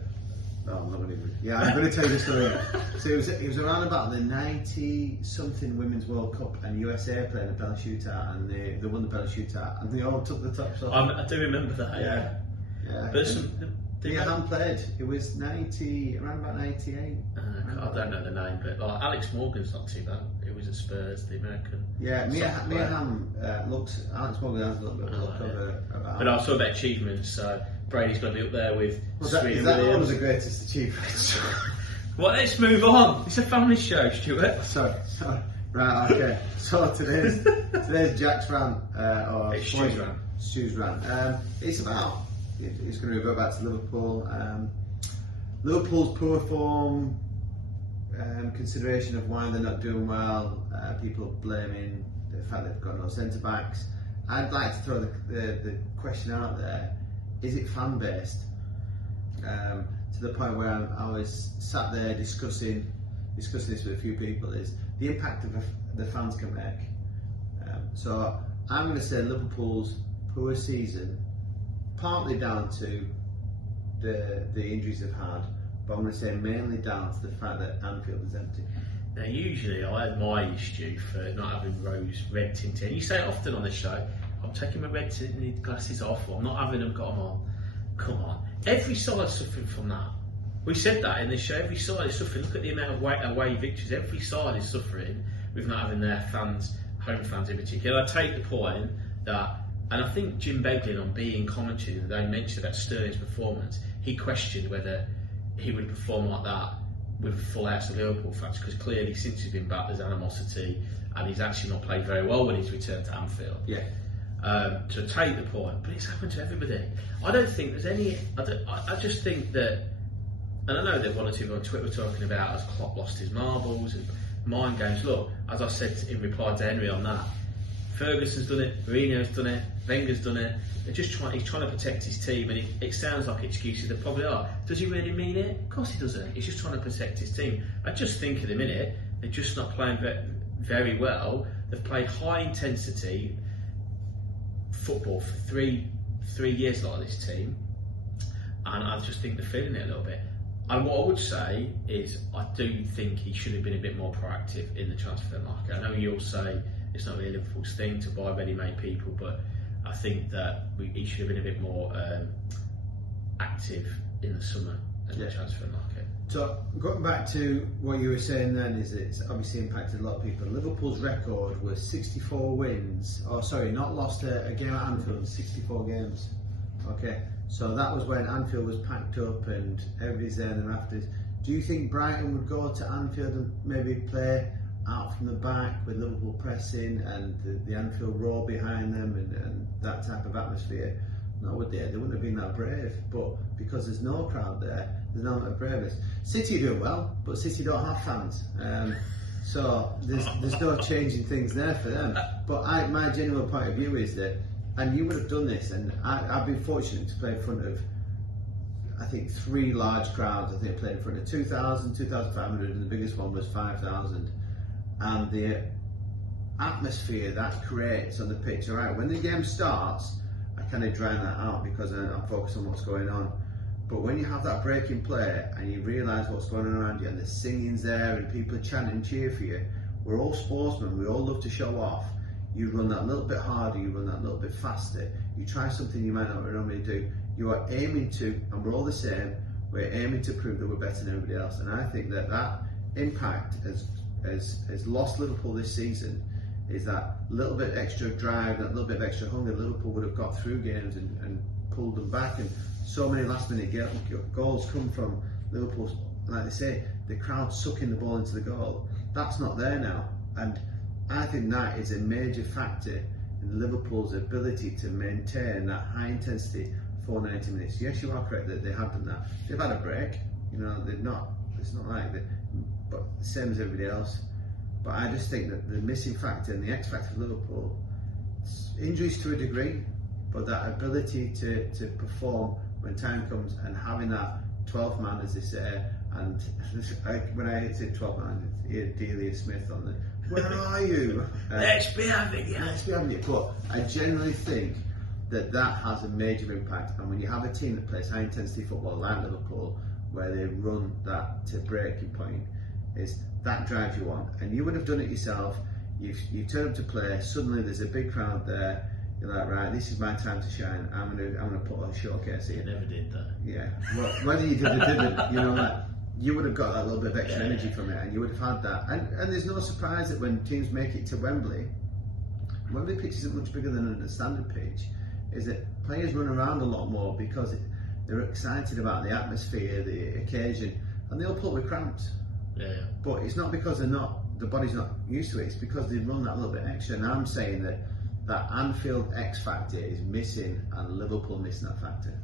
No, I'm not going to. Yeah, I'm going to tell you the story. So it was around about the 90-something Women's World Cup, and USA playing a Bella shootout, and they won the Bella shootout, and they all took the tops off. I do remember that. Yeah. But Mia Hamm played. It was around about 98. I don't know the name, but like Alex Morgan's not too bad. It was at Spurs, the American. Yeah, Mia Hamm looks. Alex Morgan has a little bit of a look about. But I was talking about achievements. So Brady's got to be up there with. Is that one of the greatest achievements? Well, let's move on. It's a family show, Stuart. Sorry. Right, okay. So today's Jack's rant, or It's Stu's rant. It's about. It's going to go back to Liverpool. Liverpool's poor form, consideration of why they're not doing well, people blaming the fact they've got no centre backs. I'd like to throw the question out there: is it fan based? To the point where I was sat there discussing this with a few people, is the impact of the fans can make. So I'm going to say Liverpool's poor season, partly down to the injuries they've had, but I'm going to say mainly down to the fact that Anfield is empty. Now, usually I admire you, Stu, for not having red tinted. You say it often on the show, I'm taking my red tinted glasses off, or I'm not having them got them on. Come on. Every side's suffering from that. We said that in the show, every side is suffering. Look at the amount of away victories. Every side is suffering with not having their fans, home fans in particular. I take the point that, and I think Jim Beglin on being commentary, they mentioned about Sterling's performance, he questioned whether he would perform like that with a full house of Liverpool fans, because clearly since he's been back there's animosity, and he's actually not played very well when he's returned to Anfield. Yeah. To take the point, but it's happened to everybody. I don't think there's any. I just think that, and I know that one or two people on Twitter were talking about as Klopp lost his marbles and mind games. Look, as I said in reply to Henry on that, Ferguson's done it, Mourinho's done it, Wenger's done it. He's trying to protect his team, and it sounds like excuses. They probably are. Does he really mean it? Of course he doesn't. He's just trying to protect his team. I just think at the minute they're just not playing very well. They've played high intensity football for three years like this team, and I just think they're feeling it a little bit. And what I would say is I do think he should have been a bit more proactive in the transfer market. I know you'll say it's not really Liverpool's thing to buy ready-made people, but I think that he should have been a bit more active in the summer in the transfer market. So going back to what you were saying then, is it's obviously impacted a lot of people. Liverpool's record was 64 wins, not lost a game at Anfield, 64 games. Okay, so that was when Anfield was packed up and everybody's there and thereafter. Do you think Brighton would go to Anfield and maybe play out from the back with Liverpool pressing and the Anfield roar behind them and that type of atmosphere? No, would they? They wouldn't have been that brave. But because there's no crowd there, there's no amount of braveness. City do well, but City don't have fans. So there's no changing things there for them. But my genuine point of view is that, and you would have done this, and I've been fortunate to play in front of, I think, 3 large crowds. I think I played in front of 2,000, 2,500, and the biggest one was 5,000. And the atmosphere that creates on the pitch. All right, when the game starts, I kind of drown that out because I'm focused on what's going on. But when you have that break in play and you realise what's going on around you and the singing's there and people are chanting and cheer for you, we're all sportsmen, we all love to show off. You run that little bit harder, you run that little bit faster, you try something you might not normally do. You are aiming to, and we're all the same, we're aiming to prove that we're better than everybody else. And I think that impact has lost Liverpool this season, is that little bit extra drive, that little bit of extra hunger. Liverpool would have got through games and pulled them back, and so many last minute goals come from Liverpool, like they say, the crowd sucking the ball into the goal. That's not there now, and I think that is a major factor in Liverpool's ability to maintain that high intensity for 90 minutes. Yes, you are correct that they have done that. They've had a break, they've not, it's not like that, but the same as everybody else. But I just think that the missing factor and the X factor of Liverpool, injuries to a degree, but that ability to perform when time comes, and having that 12th man, as they say, and when I say 12th man, it's Delia Smith on the where are you? Let's be having it. Let's be having it. But I generally think that has a major impact. And when you have a team that plays high intensity football like Liverpool, where they run that to breaking point, is that drives you on. And you would have done it yourself. You turn up to play. Suddenly there's a big crowd there. You're like, right, this is my time to shine. I'm gonna put a showcase in. You never did that. Yeah. Well, whether you did or didn't, you know, like, you would have got that little bit of extra energy from it, and you would have had that. And there's no surprise that when teams make it to Wembley pitch isn't much bigger than a standard pitch, is that players run around a lot more because they're excited about the atmosphere, the occasion, and they'll pull with cramps. Yeah. But it's not because the body's not used to it, it's because they run that little bit extra. And I'm saying that Anfield X factor is missing, and Liverpool missing that factor.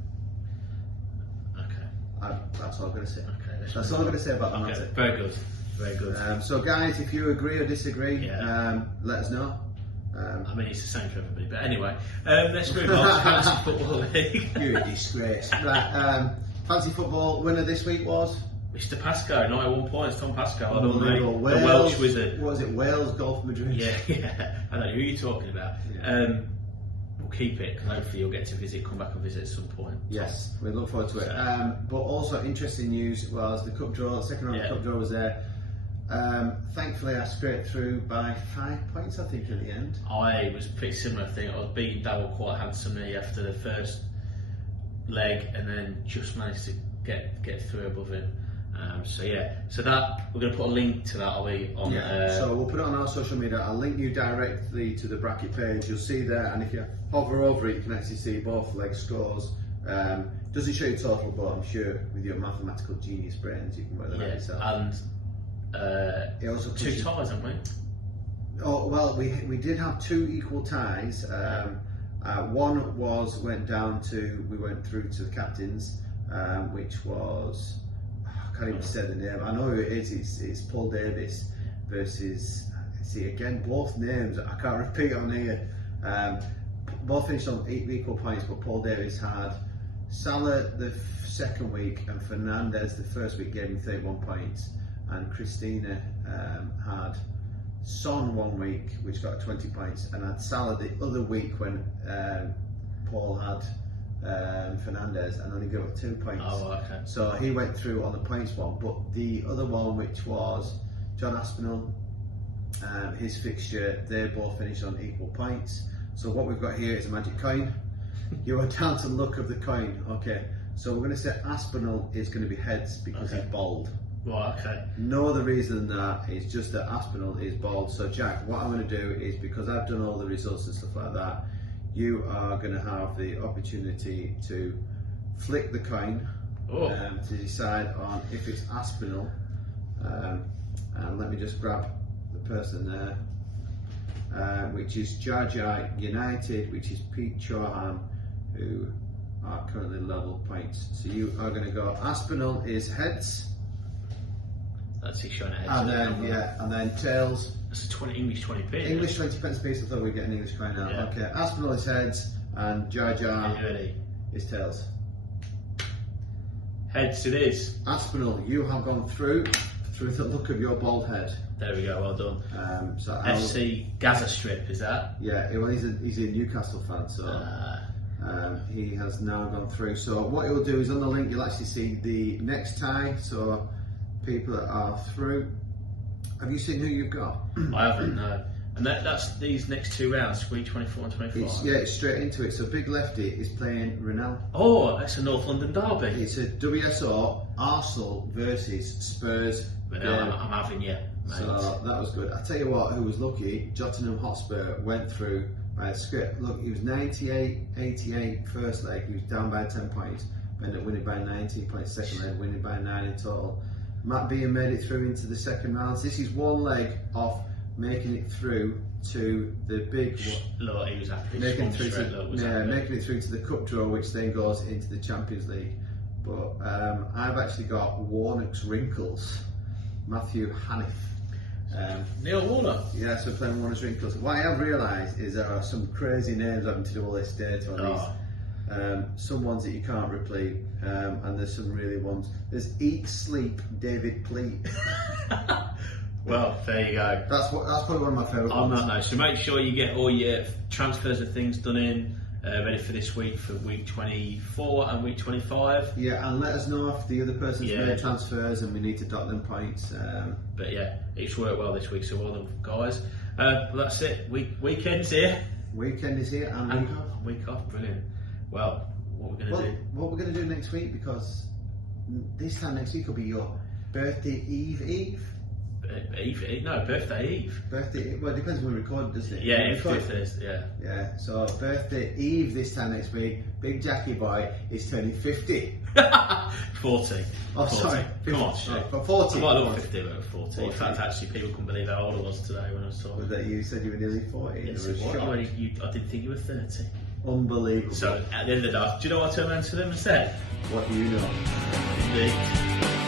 Okay. That's all I'm going to say. Okay. That's all I'm going to say about the matter. Very good. Very good. So guys, if you agree or disagree, let us know. I mean, it's the same for everybody, but anyway, let's move on to Fantasy Football League. You're a disgrace. Right, Fantasy Football winner this week was? Mr. Pascoe, 91 points, Tom Pascoe. I don't know, Wales, the Welsh wizard. What was it, Wales, Golf Madrid? Yeah. I don't know who you're talking about. Yeah. We'll keep it, and hopefully you'll get to come back and visit at some point. Yes, we look forward to it. But also interesting news was the cup draw, the second round of the cup draw was there. Thankfully I scraped through by 5 points, I think, at the end. I was a pretty similar thing. I was beating Darryl quite handsomely after the first leg, and then just managed to get through above him. So that we're going to put a link to that, are we? So we'll put it on our social media. I'll link you directly to the bracket page. You'll see there, and if you hover over it, you can actually see both leg scores. Doesn't show you total, but I'm sure with your mathematical genius brains, you can work that out yourself. And it also 2 ties, haven't we? Oh well, we did have 2 equal ties. One went down to, we went through to the captains, which was, I can't even say the name. I know who it is. It's Paul Davis versus. See again, both names I can't repeat on here. Both finished on equal points, but Paul Davis had Salah the second week and Fernandez the first week, gave him 31 points, and Christina had Son 1 week, which got 20 points, and had Salah the other week when Paul had Fernandez, and only got 2 points. Oh, okay. So he went through on the points one, but the other one, which was John Aspinall, his fixture, they both finished on equal points. So what we've got here is a magic coin. You are down to the look of the coin. Okay, so we're going to say Aspinall is going to be heads because he's bald. Right, okay. No other reason than that, it's just that Aspinall is bald. So Jack, what I'm going to do is, because I've done all the results and stuff like that, you are going to have the opportunity to flick the coin to decide on if it's Aspinall. And let me just grab the person there, which is Jar Jar United, which is Pete Chauhan, who are currently level points. So you are going to go, Aspinall is heads. That's his showing heads. And then tails. That's a English 20p. English 20 pence a piece. I thought we were getting English coin now. Yeah. Okay, Aspinall is heads and Jar Jar is tails. Heads it is. Aspinall, you have gone through the look of your bald head. There we go, well done. So FC Gaza Strip, is that? Yeah, well, he's a Newcastle fan, so he has now gone through. So what he'll do is on the link you'll actually see the next tie, so people that are through. Have you seen who you've got? I haven't, no. And that's these next 2 rounds, week 24 and 25. It's straight into it. So Big Lefty is playing Renal. Oh, that's a North London derby. It's a WSO Arsenal versus Spurs. I'm having you, mate. So that was good. I tell you what, who was lucky, Tottenham Hotspur went through by a script. Look, he was 98-88 first leg, he was down by 10 points, ended up winning by 19 points second leg, winning by 9 in total. Matt Bean made it through into the second round. This is 1 leg off making it through to the big. Look, he was happy. Making it through to the cup draw, which then goes into the Champions League. But I've actually got Warnock's Wrinkles, Matthew Haniff. Neil Warnock. Yeah, so playing Warnock's Wrinkles. What I have realised is there are some crazy names having to do all this data on these. Some ones that you can't repeat, and there's some really ones. There's Eat Sleep David Pleat. Well, there you go. That's probably one of my favourite On ones. that note, so make sure you get all your transfers and things done in, ready for this week for week 24 and week 25. Yeah, and let us know if the other person's Yeah. made transfers and we need to dot them points. But yeah, it's worked well this week, so well done, guys. Well, that's it. Weekend's here. Weekend is here and week off. Week off, brilliant. Well, what we're going to do? What we're going to do next week, because this time next week will be your birthday Eve. Birthday Eve. Birthday. Well, it depends when we record, doesn't it? Yeah, When we if record. there's, yeah. Yeah. So birthday Eve this time next week. Big Jackie boy is turning 50. 40. Oh, 40. sorry. Come on, 50. shit. But 40. I might look 50, but 40. 40. In fact, actually, people couldn't believe how old I was today when I was talking. Was that you said you were nearly 40? Yes, It it was was. shocked. I didn't think you were 30. Unbelievable. So, at the end of the day, do you know what I turned around to them and said? What do you know? Indeed.